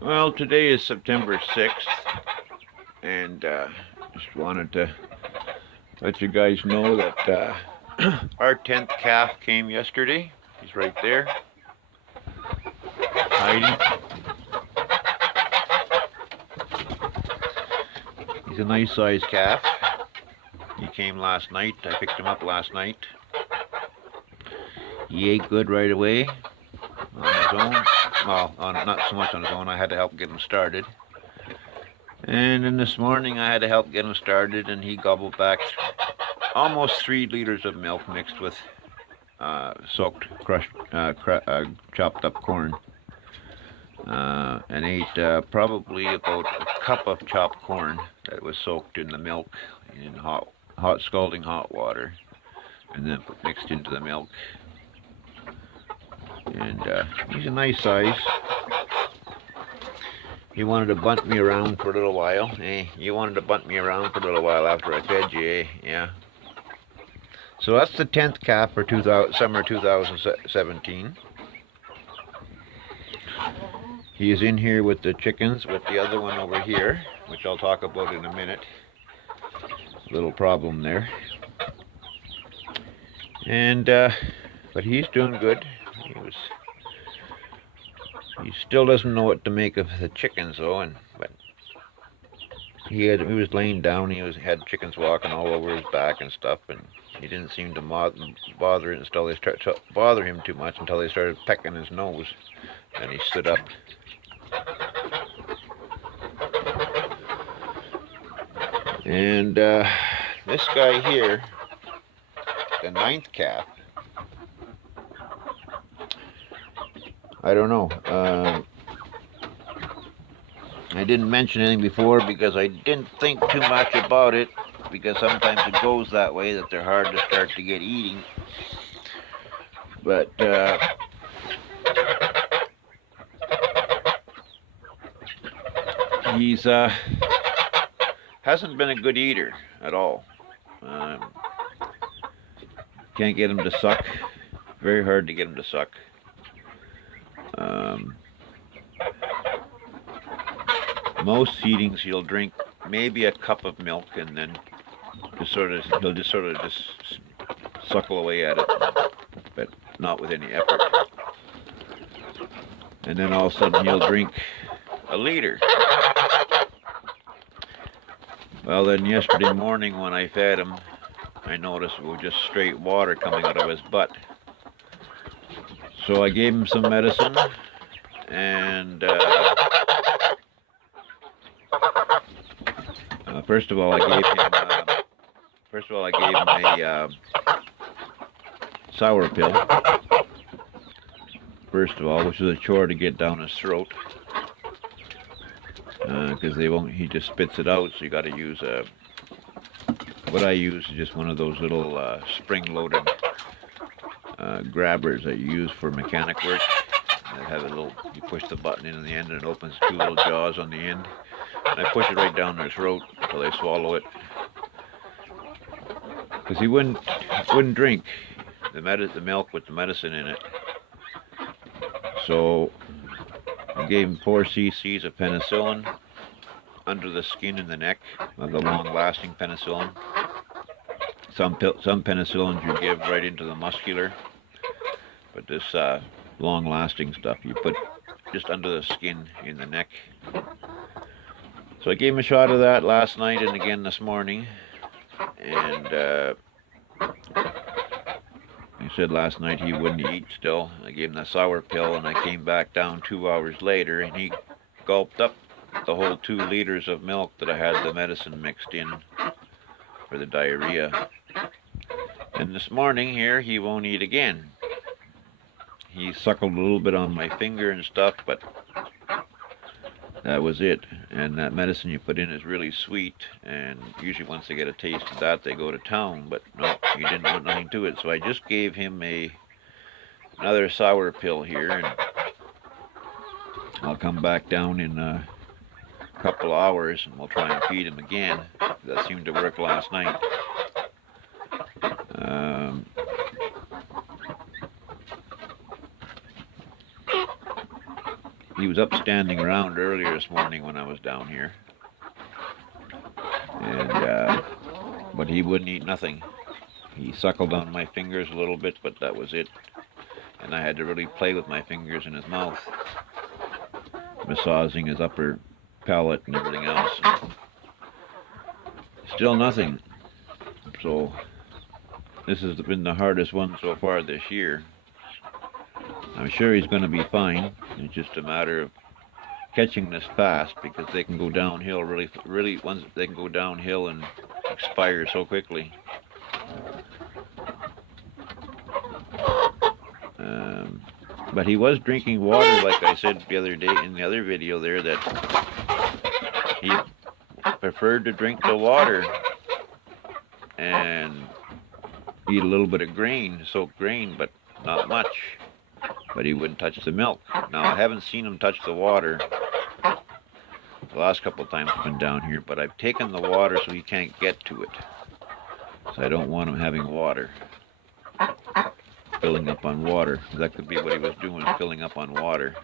Well, today is September 6th, and just wanted to let you guys know that our 10th calf came yesterday. He's right there, hiding. He's a nice sized calf. He came last night. I picked him up last night. He ate good right away on his own. Well, not so much on his own. I had to help get him started. And then this morning I had to help get him started, and he gobbled back almost 3 liters of milk mixed with soaked, crushed, chopped up corn, and ate probably about a cup of chopped corn that was soaked in the milk in scalding hot water, and then mixed into the milk. And he's a nice size. He wanted to bunt me around for a little while. Hey, you wanted to bunt me around for a little while after I fed you, eh? Yeah. So that's the 10th calf for summer 2017. He is in here with the chickens, with the other one over here, which I'll talk about in a minute. Little problem there. And but he's doing good. He still doesn't know what to make of the chickens though, but he was laying down. He had chickens walking all over his back and stuff, and he didn't seem to bother him too much until they started pecking his nose. And he stood up. And this guy here, the 9th calf, I don't know. I didn't mention anything before because I didn't think too much about it, because sometimes it goes that way, that they're hard to start to get eating. But he's hasn't been a good eater at all. Can't get him to suck. Very hard to get him to suck. Most feedings he'll drink maybe a cup of milk, and then he'll just suckle away at it, but not with any effort. And then all of a sudden he'll drink a liter. Well, then yesterday morning when I fed him, I noticed it was just straight water coming out of his butt. So I gave him some medicine, and first of all I gave him a sour pill. First of all, which is a chore to get down his throat, because he just spits it out. So you got to use what I use is just one of those little spring-loaded grabbers that you use for mechanic work. That have a little, you push the button in the end and it opens 2 little jaws on the end. And I push it right down their throat until they swallow it. Because he wouldn't drink the milk with the medicine in it. So I gave him 4 cc's of penicillin under the skin and the neck, of the long-lasting penicillin. Some penicillins you give right into the muscular, but this long-lasting stuff you put just under the skin in the neck. So I gave him a shot of that last night and again this morning, and he said last night he wouldn't eat still. I gave him the sour pill, and I came back down 2 hours later, and he gulped up the whole 2 liters of milk that I had the medicine mixed in for the diarrhea. And this morning here, he won't eat again. He suckled a little bit on my finger and stuff, but that was it. And that medicine you put in is really sweet, and usually once they get a taste of that, they go to town. But no, he didn't want nothing to it, so I just gave him another sour pill here, and I'll come back down in a couple of hours and we'll try and feed him again. That seemed to work last night. he was up standing around earlier this morning when I was down here, and but he wouldn't eat nothing. He suckled on my fingers a little bit, but that was it. And I had to really play with my fingers in his mouth, massaging his upper palate and everything else. Still nothing. So this has been the hardest one so far this year. I'm sure he's going to be fine. It's just a matter of catching this fast, because they can go downhill really once they can go downhill and expire so quickly. But he was drinking water, like I said the other day in the other video there, that he preferred to drink the water and eat a little bit of grain, soaked grain, but not much. But he wouldn't touch the milk. Now, I haven't seen him touch the water the last couple of times I've been down here, but I've taken the water so he can't get to it. So I don't want him having water, filling up on water. That could be what he was doing, filling up on water.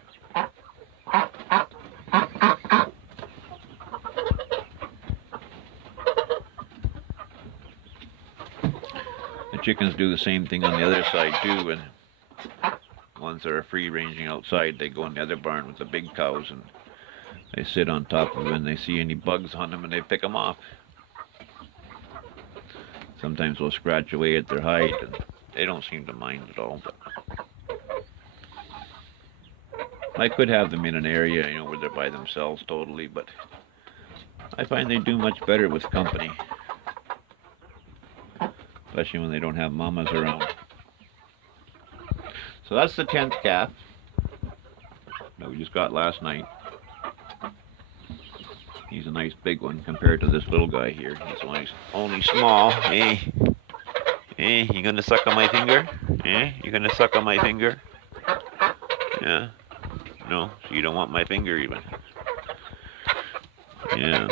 The chickens do the same thing on the other side too, and ones that are free ranging outside, they go in the other barn with the big cows and they sit on top of them and they see any bugs on them and they pick them off. Sometimes they'll scratch away at their hide and they don't seem to mind at all. But I could have them in an area, you know, where they're by themselves totally, but I find they do much better with company, especially when they don't have mamas around. So that's the 10th calf that we just got last night. He's a nice big one compared to this little guy here. He's only small. Hey, you gonna suck on my finger? You gonna suck on my finger? Yeah. No, so you don't want my finger even. Yeah.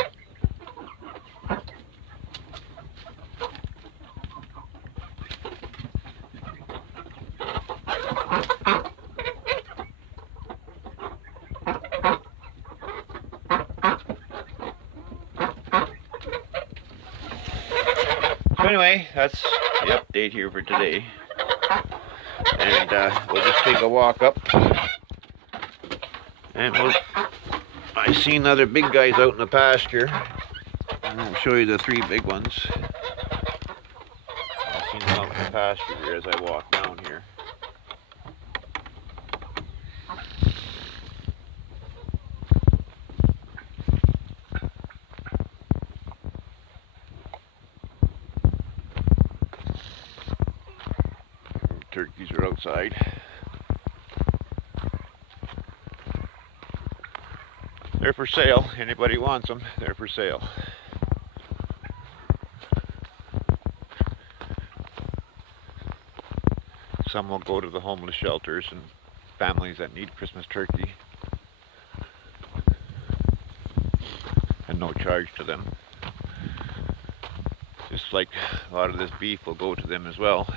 So anyway, that's the update here for today. And we'll just take a walk up. And I've seen other big guys out in the pasture. I'll show you the 3 big ones. I've seen them out in the pasture here as I walk down here. Turkeys are outside. They're for sale. Anybody wants them, they're for sale. Some will go to the homeless shelters and families that need Christmas turkey. And no charge to them. Just like a lot of this beef will go to them as well.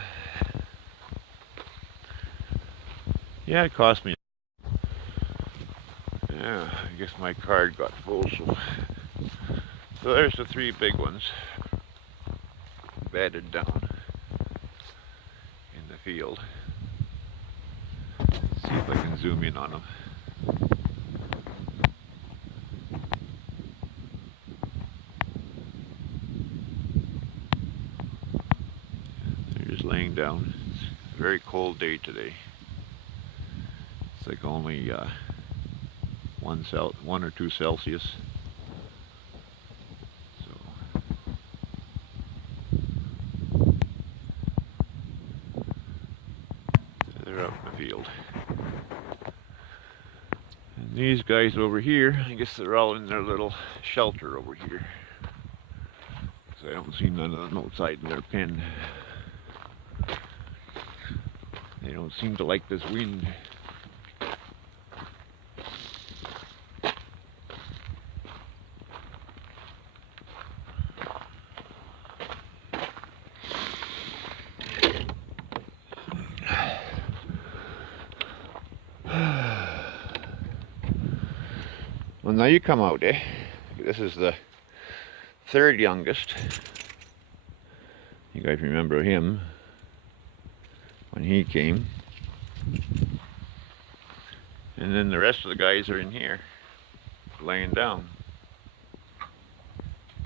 Yeah, it cost me. Yeah, I guess my card got full, so there's the 3 big ones bedded down in the field. Let's see if I can zoom in on them. They're just laying down. It's a very cold day today. It's like only 1 or 2 Celsius. So they're out in the field. And these guys over here, I guess they're all in their little shelter over here. So I don't see none of them outside in their pen. They don't seem to like this wind. Well, now you come out, eh? This is the third youngest. You guys remember him when he came. And then the rest of the guys are in here, laying down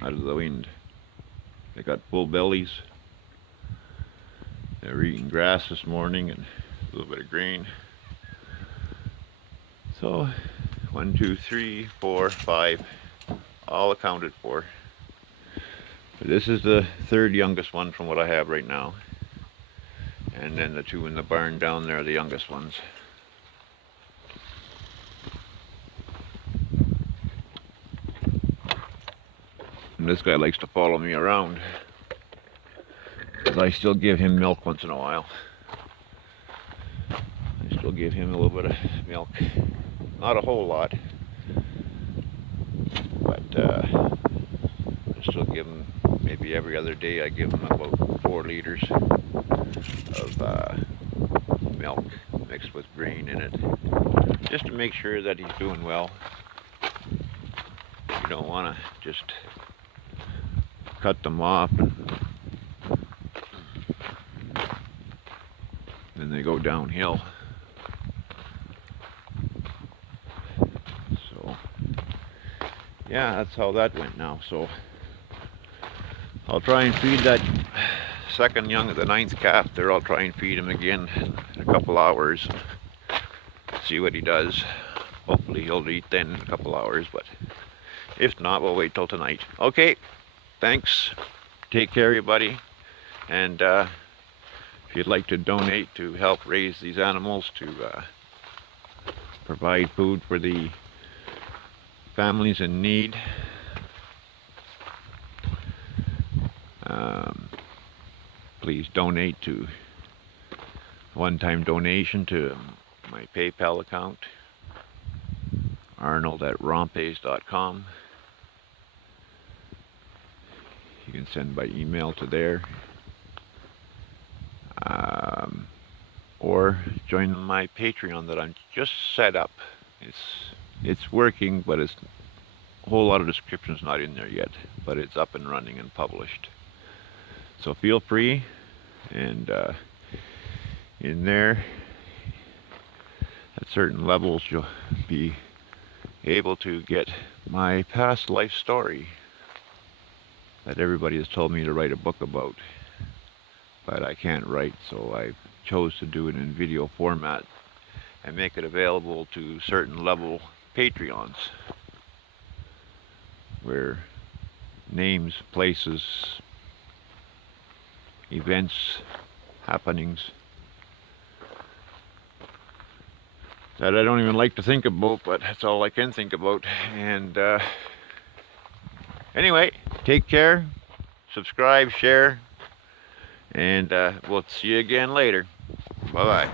out of the wind. They got full bellies. They were eating grass this morning and a little bit of grain. So 1, 2, 3, 4, 5, all accounted for. But this is the third youngest one from what I have right now. And then the two in the barn down there are the youngest ones. And this guy likes to follow me around, because I still give him milk once in a while. I still give him a little bit of milk. Not a whole lot, but I still give him, maybe every other day I give him about 4 liters of milk mixed with grain in it, just to make sure that he's doing well. You don't want to just cut them off and then they go downhill. So yeah, that's how that went now. So I'll try and feed that second young, the 9th calf there. I'll try and feed him again in a couple hours, see what he does. Hopefully he'll eat then in a couple hours, but if not, we'll wait till tonight. Okay, thanks. Take care, everybody. And if you'd like to donate to help raise these animals, to provide food for the families in need, please donate to one-time donation to my PayPal account, arnold@rompes.com. You can send by email to there, or join my Patreon that I'm just set up. It's working, but it's a whole lot of descriptions not in there yet, but it's up and running and published. So feel free, and in there at certain levels you'll be able to get my past life story that everybody has told me to write a book about, but I can't write, so I chose to do it in video format and make it available to certain level Patreons, where names, places, events, happenings that I don't even like to think about, but that's all I can think about. And anyway, take care, subscribe, share, and we'll see you again later. Bye-bye.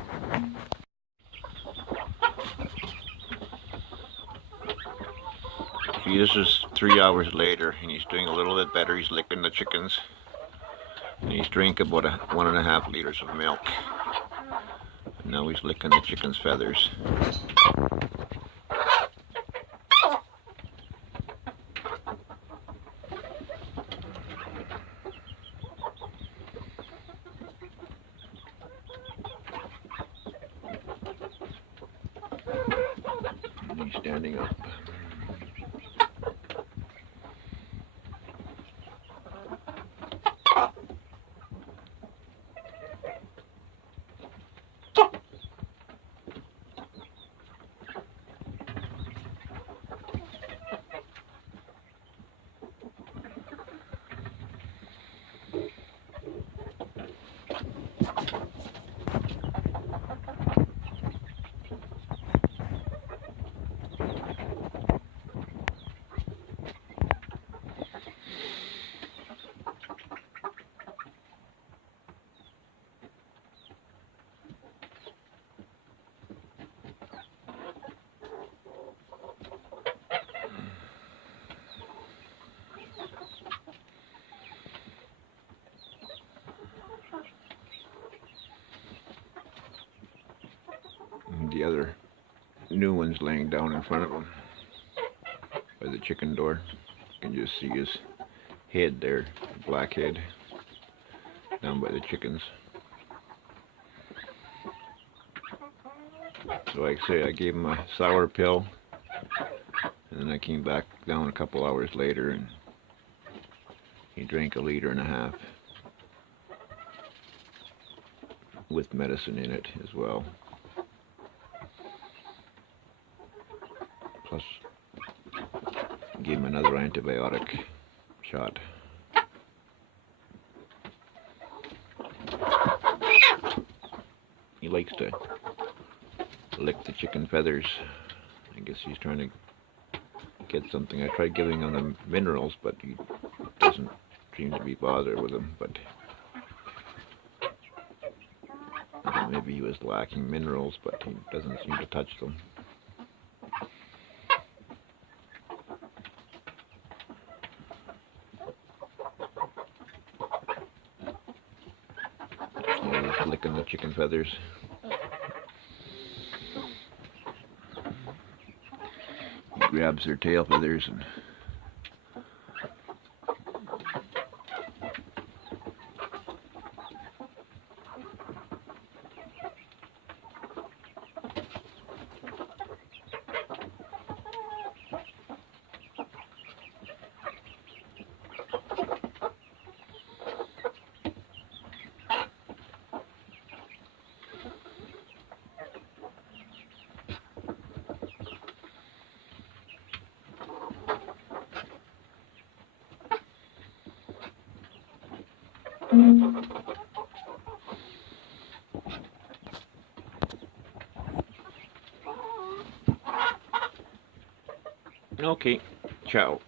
See, this is 3 hours later, and he's doing a little bit better. He's licking the chickens, and he's drinking about 1.5 liters of milk. And now he's licking the chicken's feathers. And he's standing up. The other new one's laying down in front of him. by the chicken door. You can just see his head there, black head, down by the chickens. So like I say, I gave him a sour pill, and then I came back down a couple hours later and he drank 1.5 liters with medicine in it as well. Plus, gave him another antibiotic shot. He likes to lick the chicken feathers. I guess he's trying to get something. I tried giving him the minerals, but he doesn't seem to be bothered with them. But maybe he was lacking minerals, but he doesn't seem to touch them. Yeah, he's licking the chicken feathers. He grabs their tail feathers and okay, ciao.